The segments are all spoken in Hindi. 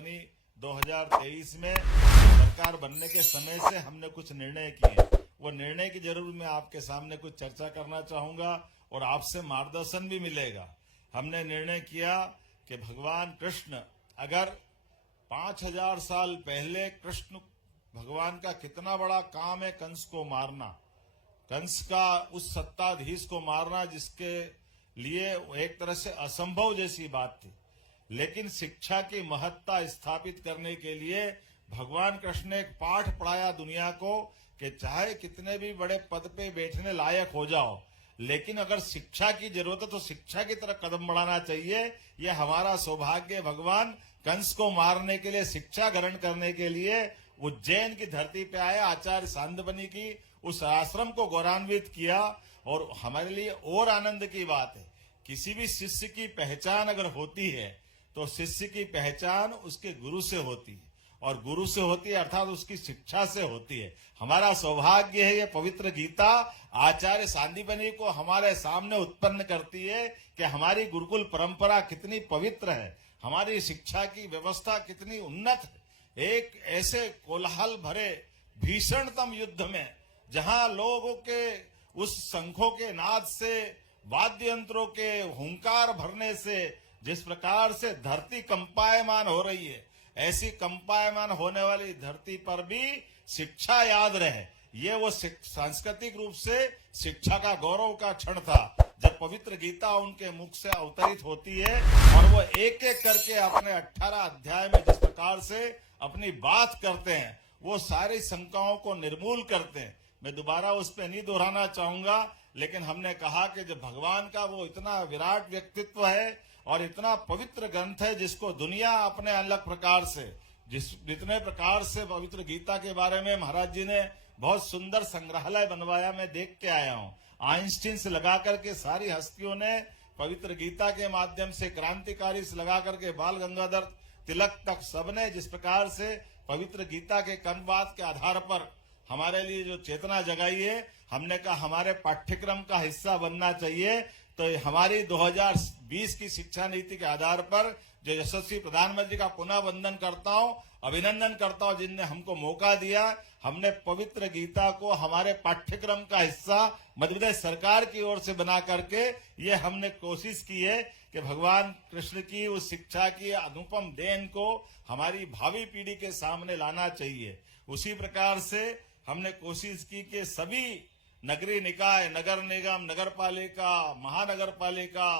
बनी 2023 में, सरकार बनने के समय से हमने कुछ निर्णय किए। वो निर्णय की जरूर मैं आपके सामने कुछ चर्चा करना चाहूंगा और आपसे मार्गदर्शन भी मिलेगा। हमने निर्णय किया कि भगवान कृष्ण, अगर 5000 साल पहले कृष्ण भगवान का कितना बड़ा काम है कंस को मारना, कंस का उस सत्ताधीश को मारना जिसके लिए एक तरह से असंभव जैसी बात थी, लेकिन शिक्षा की महत्ता स्थापित करने के लिए भगवान कृष्ण ने एक पाठ पढ़ाया दुनिया को कि चाहे कितने भी बड़े पद पे बैठने लायक हो जाओ, लेकिन अगर शिक्षा की जरूरत है तो शिक्षा की तरफ कदम बढ़ाना चाहिए। यह हमारा सौभाग्य, भगवान कंस को मारने के लिए, शिक्षा ग्रहण करने के लिए उज्जैन की धरती पे आए, आचार्य सांदीपनि की उस आश्रम को गौरवान्वित किया। और हमारे लिए और आनंद की बात है, किसी भी शिष्य की पहचान अगर होती है तो शिष्य की पहचान उसके गुरु से होती है, और गुरु से होती है अर्थात उसकी शिक्षा से होती है। हमारा सौभाग्य है ये पवित्र गीता आचार्य सांदीपनि को हमारे सामने उत्पन्न करती है कि हमारी गुरुकुल परंपरा कितनी पवित्र है, हमारी शिक्षा की व्यवस्था कितनी उन्नत है। एक ऐसे कोलाहल भरे भीषणतम युद्ध में जहां लोगों के उस शंखों के नाद से, वाद्य यंत्रों के हुंकार भरने से जिस प्रकार से धरती कंपायमान हो रही है, ऐसी कंपायमान होने वाली धरती पर भी शिक्षा याद रहे, ये वो सांस्कृतिक रूप से शिक्षा का गौरव का क्षण था जब पवित्र गीता उनके मुख से अवतरित होती है और वो एक एक करके अपने 18 अध्याय में जिस प्रकार से अपनी बात करते हैं, वो सारी शंकाओं को निर्मूल करते हैं। मैं दोबारा उस पर नहीं दोहराना चाहूंगा, लेकिन हमने कहा कि जब भगवान का वो इतना विराट व्यक्तित्व है और इतना पवित्र ग्रंथ है जिसको दुनिया अपने अलग प्रकार से, जितने प्रकार से पवित्र गीता के बारे में महाराज जी ने बहुत सुंदर संग्रहालय बनवाया, मैं देख के आया हूँ। आइंस्टीन से लगा करके सारी हस्तियों ने पवित्र गीता के माध्यम से, क्रांतिकारी से लगा करके बाल गंगाधर तिलक तक सबने जिस प्रकार से पवित्र गीता के कर्मवाद के आधार पर हमारे लिए जो चेतना जगाई है, हमने कहा हमारे पाठ्यक्रम का हिस्सा बनना चाहिए। तो हमारी 2020 की शिक्षा नीति के आधार पर जो यशस्वी प्रधानमंत्री का पुनः वंदन करता हूं, अभिनंदन करता हूं, जिनने हमको मौका दिया, हमने पवित्र गीता को हमारे पाठ्यक्रम का हिस्सा मध्य प्रदेश सरकार की ओर से बना करके ये हमने कोशिश की है कि भगवान कृष्ण की उस शिक्षा की अनुपम देन को हमारी भावी पीढ़ी के सामने लाना चाहिए। उसी प्रकार से हमने कोशिश की कि सभी नगरीय निकाय, नगर निगम, नगर पालिका, महानगर पालिका,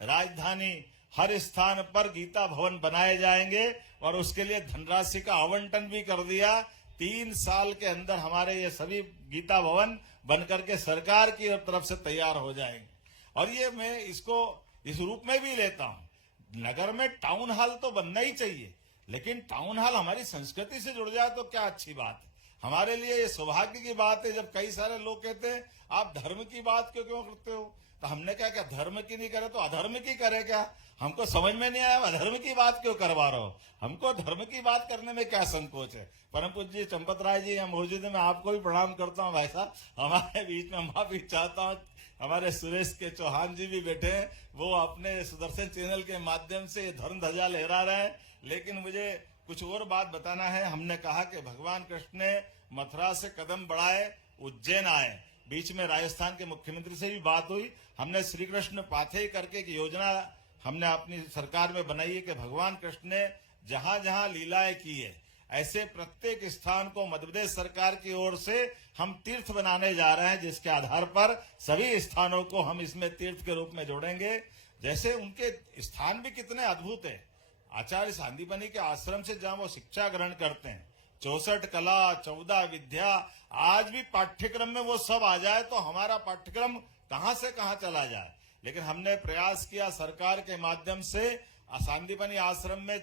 राजधानी, हर स्थान पर गीता भवन बनाए जाएंगे और उसके लिए धनराशि का आवंटन भी कर दिया। 3 साल के अंदर हमारे ये सभी गीता भवन बनकर के सरकार की तरफ से तैयार हो जाएंगे। और ये मैं इसको इस रूप में भी लेता हूं, नगर में टाउन हॉल तो बनना ही चाहिए, लेकिन टाउन हॉल हमारी संस्कृति से जुड़ जाए तो क्या अच्छी बात है। हमारे लिए ये सौभाग्य की बात है जब कई सारे लोग कहते हैं आप धर्म की बात क्यों करते हो, तो हमने क्या धर्म की नहीं करे तो अधर्म की करे क्या? हमको समझ में नहीं आया अधर्म की बात क्यों करवा रहे हो, हमको धर्म की बात करने में क्या संकोच है। परम पूज्य चंपत राय जी यहाँ मौजूद है, मैं आपको भी प्रणाम करता हूँ भाई साहब, हमारे बीच में माफी चाहता हूँ। हमारे सुरेश के चौहान जी भी बैठे हैं, वो अपने सुदर्शन चैनल के माध्यम से धर्म ध्वजा लहरा रहे हैं, लेकिन मुझे कुछ और बात बताना है। हमने कहा कि भगवान कृष्ण ने मथुरा से कदम बढ़ाए, उज्जैन आए, बीच में राजस्थान के मुख्यमंत्री से भी बात हुई। हमने श्री कृष्ण पाथेय करके एक योजना हमने अपनी सरकार में बनाई है कि भगवान कृष्ण ने जहां जहां लीलाएं की है, ऐसे प्रत्येक स्थान को मध्य प्रदेश सरकार की ओर से हम तीर्थ बनाने जा रहे हैं, जिसके आधार पर सभी स्थानों को हम इसमें तीर्थ के रूप में जोड़ेंगे। जैसे उनके स्थान भी कितने अद्भुत है, आचार्य सांदीपनि के आश्रम से जहां वो शिक्षा ग्रहण करते हैं, 64 कला, 14 विद्या, आज भी पाठ्यक्रम में वो सब आ जाए तो हमारा पाठ्यक्रम कहां से कहां चला जाए। लेकिन हमने प्रयास किया सरकार के माध्यम से सांदीपनि आश्रम में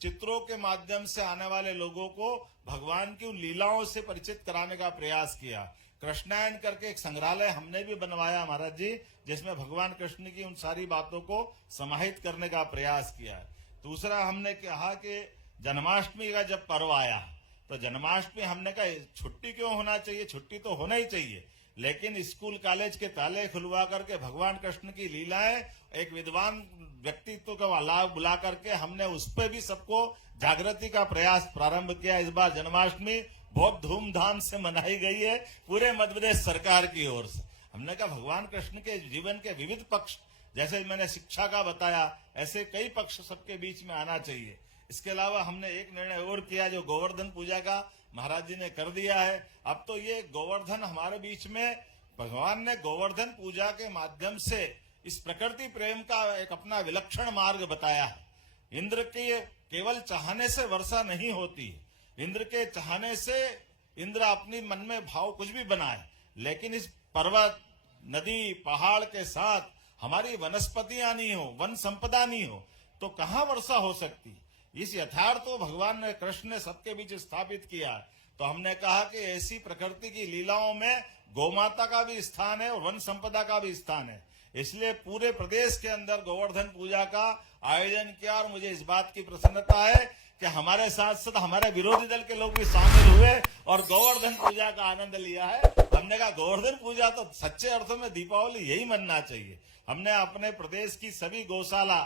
चित्रों के माध्यम से आने वाले लोगों को भगवान की उन लीलाओं से परिचित कराने का प्रयास किया। कृष्णायन करके एक संग्रहालय हमने भी बनवाया महाराज जी, जिसमें भगवान कृष्ण की उन सारी बातों को समाहित करने का प्रयास किया। दूसरा हमने कहा कि जन्माष्टमी का जब पर्व आया तो जन्माष्टमी हमने कहा छुट्टी क्यों होना चाहिए, छुट्टी तो होना ही चाहिए, लेकिन स्कूल कॉलेज के ताले खुलवा करके भगवान कृष्ण की लीलाएं एक विद्वान व्यक्तित्व का लाभ बुला करके हमने उस पर भी सबको जागृति का प्रयास प्रारंभ किया। इस बार जन्माष्टमी बहुत धूमधाम से मनाई गई है पूरे मध्य प्रदेश सरकार की ओर से। हमने कहा भगवान कृष्ण के जीवन के विविध पक्ष, जैसे मैंने शिक्षा का बताया, ऐसे कई पक्ष सबके बीच में आना चाहिए। इसके अलावा हमने एक निर्णय और किया जो गोवर्धन पूजा का महाराज जी ने कर दिया है। अब तो ये गोवर्धन हमारे बीच में भगवान ने गोवर्धन पूजा के माध्यम से इस प्रकृति प्रेम का एक अपना विलक्षण मार्ग बताया है। इंद्र के केवल चाहने से वर्षा नहीं होती, इंद्र के चाहने से इंद्र अपनी मन में भाव कुछ भी बनाए, लेकिन इस पर्वत नदी पहाड़ के साथ हमारी वनस्पतियां नहीं हो, वन संपदा नहीं हो तो कहां वर्षा हो सकती। इस यथार्थ को भगवान ने कृष्ण ने सबके बीच स्थापित किया। तो हमने कहा कि ऐसी प्रकृति की लीलाओं में गौमाता का भी स्थान है और वन संपदा का भी स्थान है। इसलिए पूरे प्रदेश के अंदर गोवर्धन पूजा का आयोजन किया और मुझे इस बात की प्रसन्नता है कि हमारे साथ साथ हमारे विरोधी दल के लोग भी शामिल हुए और गोवर्धन पूजा का आनंद लिया है। हमने कहा गोवर्धन पूजा तो सच्चे अर्थों में दीपावली यही मनना चाहिए। हमने अपने प्रदेश की सभी गौशाला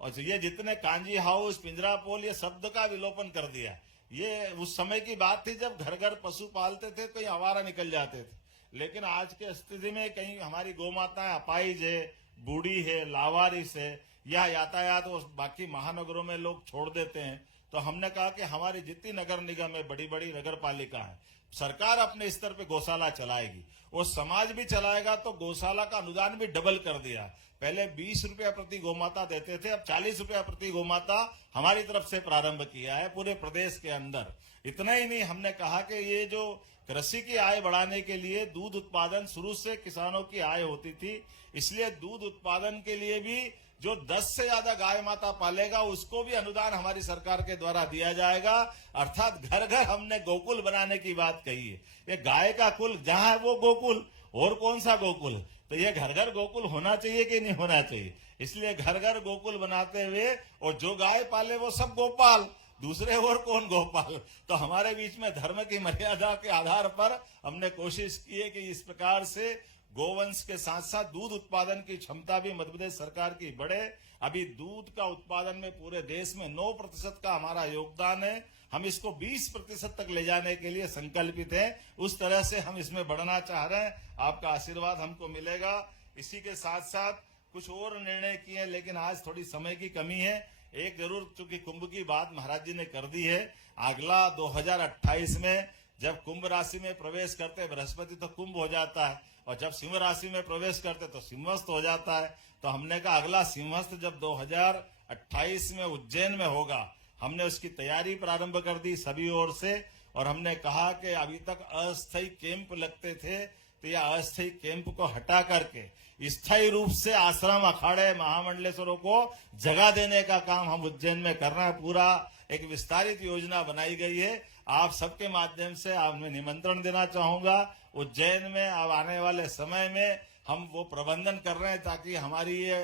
और ये जितने कांजी हाउस, पिंजरा पोल, ये शब्द का विलोपन कर दिया। ये उस समय की बात थी जब घर घर पशु पालते थे, कहीं आवारा निकल जाते थे, लेकिन आज के स्थिति में कहीं हमारी गौ माताएं अपाहिज है, बूढ़ी है, लावारिस है, या यातायात वो बाकी महानगरों में लोग छोड़ देते हैं। तो हमने कहा कि हमारी जितनी नगर निगम है, बड़ी बड़ी नगर पालिका है, सरकार अपने स्तर पे गौशाला चलाएगी और समाज भी चलाएगा। तो गौशाला का अनुदान भी डबल कर दिया। पहले 20 रुपया प्रति गौमाता देते थे, अब 40 रुपया प्रति गौमाता हमारी तरफ से प्रारंभ किया है पूरे प्रदेश के अंदर। इतना ही नहीं, हमने कहा कि ये जो कृषि की आय बढ़ाने के लिए दूध उत्पादन शुरू से किसानों की आय होती थी, इसलिए दूध उत्पादन के लिए भी जो 10 से ज्यादा गाय माता पालेगा उसको भी अनुदान हमारी सरकार के द्वारा दिया जाएगा। अर्थात घर घर हमने गोकुल बनाने की बात कही है। ये गाय का कुल जहां है वो गोकुल, और कौन सा गोकुल। तो ये घर घर गोकुल होना चाहिए कि नहीं होना चाहिए। इसलिए घर घर गोकुल बनाते हुए और जो गाय पाले वो सब गोपाल, दूसरे और कौन गोपाल। तो हमारे बीच में धर्म की मर्यादा के आधार पर हमने कोशिश की है कि इस प्रकार से गोवंश के साथ साथ दूध उत्पादन की क्षमता भी मध्य प्रदेश सरकार की बढ़े। अभी दूध का उत्पादन में पूरे देश में 9% का हमारा योगदान है। हम इसको 20% तक ले जाने के लिए संकल्पित हैं। उस तरह से हम इसमें बढ़ना चाह रहे हैं। आपका आशीर्वाद हमको मिलेगा। इसी के साथ साथ कुछ और निर्णय किए, लेकिन आज थोड़ी समय की कमी है। एक जरूर, चूंकि कुंभ की बात महाराज जी ने कर दी है, अगला 2028 में जब कुंभ राशि में प्रवेश करते बृहस्पति तो कुंभ हो जाता है, और जब सिंह राशि में प्रवेश करते तो सिंहस्थ हो जाता है। तो हमने कहा अगला सिंहस्थ जब 2028 में उज्जैन में होगा, हमने उसकी तैयारी प्रारंभ कर दी सभी ओर से। और हमने कहा कि अभी तक अस्थायी कैंप लगते थे, तो यह अस्थायी कैंप को हटा करके स्थायी रूप से आश्रम, अखाड़े, महामंडलेश्वरों को जगह देने का काम हम उज्जैन में कर रहे हैं। पूरा एक विस्तारित योजना बनाई गई है। आप सबके माध्यम से आप मैं निमंत्रण देना चाहूंगा। उज्जैन में अब आने वाले समय में हम वो प्रबंधन कर रहे हैं ताकि हमारी ये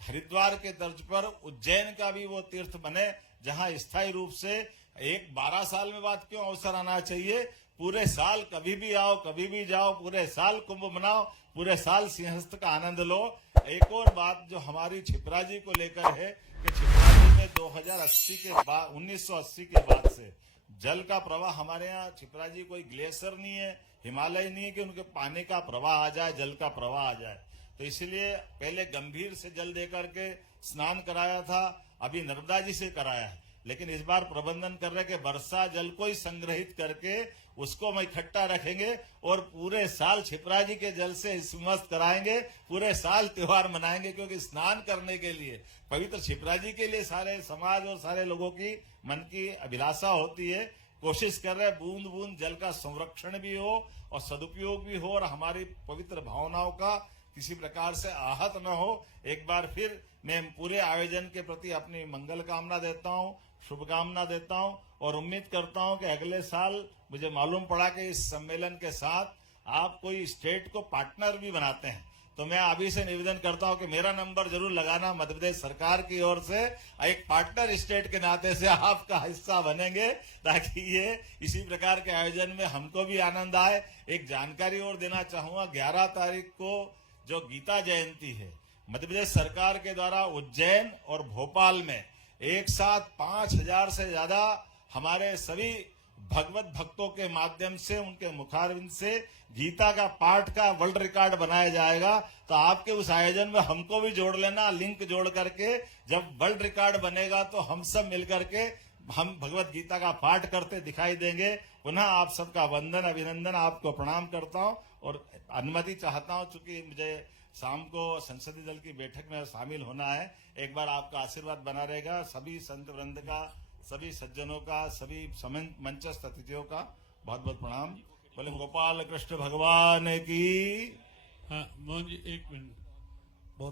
हरिद्वार के तर्ज पर उज्जैन का भी वो तीर्थ बने, जहां स्थायी रूप से एक 12 साल में बात क्यों अवसर आना चाहिए, पूरे साल कभी भी आओ, कभी भी जाओ, पूरे साल कुंभ मनाओ, पूरे साल सिंहस्थ का आनंद लो। एक और बात जो हमारी छिपरा जी को लेकर है कि छिपरा जी में 2080 के बाद 1980 के बाद से जल का प्रवाह हमारे यहाँ, छिपरा जी कोई ग्लेशियर नहीं है, हिमालय नहीं है कि उनके पानी का प्रवाह आ जाए, जल का प्रवाह आ जाए। तो इसलिए पहले गंभीर से जल देकर के स्नान कराया था, अभी नर्मदा जी से कराया है, लेकिन इस बार प्रबंधन कर रहे कि वर्षा जल को ही संग्रहित करके उसको हम इकट्ठा रखेंगे और पूरे साल छिपरा जी के जल से स्मस्त कराएंगे, पूरे साल त्योहार मनाएंगे। क्योंकि स्नान करने के लिए पवित्र छिपरा जी के लिए सारे समाज और सारे लोगों की मन की अभिलाषा होती है। कोशिश कर रहे बूंद बूंद जल का संरक्षण भी हो और सदुपयोग भी हो और हमारी पवित्र भावनाओं का किसी प्रकार से आहत न हो। एक बार फिर मैं पूरे आयोजन के प्रति अपनी मंगल कामना देता हूँ, शुभकामना देता हूँ और उम्मीद करता हूँ कि अगले साल मुझे मालूम पड़ा कि इस सम्मेलन के साथ आप कोई स्टेट को पार्टनर भी बनाते हैं, तो मैं अभी से निवेदन करता हूं कि मेरा नंबर जरूर लगाना। मध्य प्रदेश सरकार की ओर से एक पार्टनर स्टेट के नाते से आपका हिस्सा बनेंगे, ताकि ये इसी प्रकार के आयोजन में हमको भी आनंद आए। एक जानकारी और देना चाहूंगा, 11 तारीख को जो गीता जयंती है, मध्य प्रदेश सरकार के द्वारा उज्जैन और भोपाल में एक साथ 5,000 से ज्यादा हमारे सभी भगवत भक्तों के माध्यम से, उनके मुखारविंद से गीता का पाठ का वर्ल्ड रिकॉर्ड बनाया जाएगा। तो आपके उस आयोजन में हमको भी जोड़ लेना, लिंक जोड़ करके। जब वर्ल्ड रिकॉर्ड बनेगा तो हम सब मिलकर के हम भगवत गीता का पाठ करते दिखाई देंगे। पुनः आप सबका वंदन, अभिनंदन, आपको प्रणाम करता हूं और अनुमति चाहता हूं, चूंकि मुझे शाम को संसदीय दल की बैठक में शामिल होना है। एक बार आपका आशीर्वाद बना रहेगा। सभी संत वृंद का, सभी सज्जनों का, सभी मंचस्थ अतिथियों का बहुत बहुत प्रणाम। बोले गोपाल कृष्ण भगवान की। हाँ मोहन जी, एक मिनट।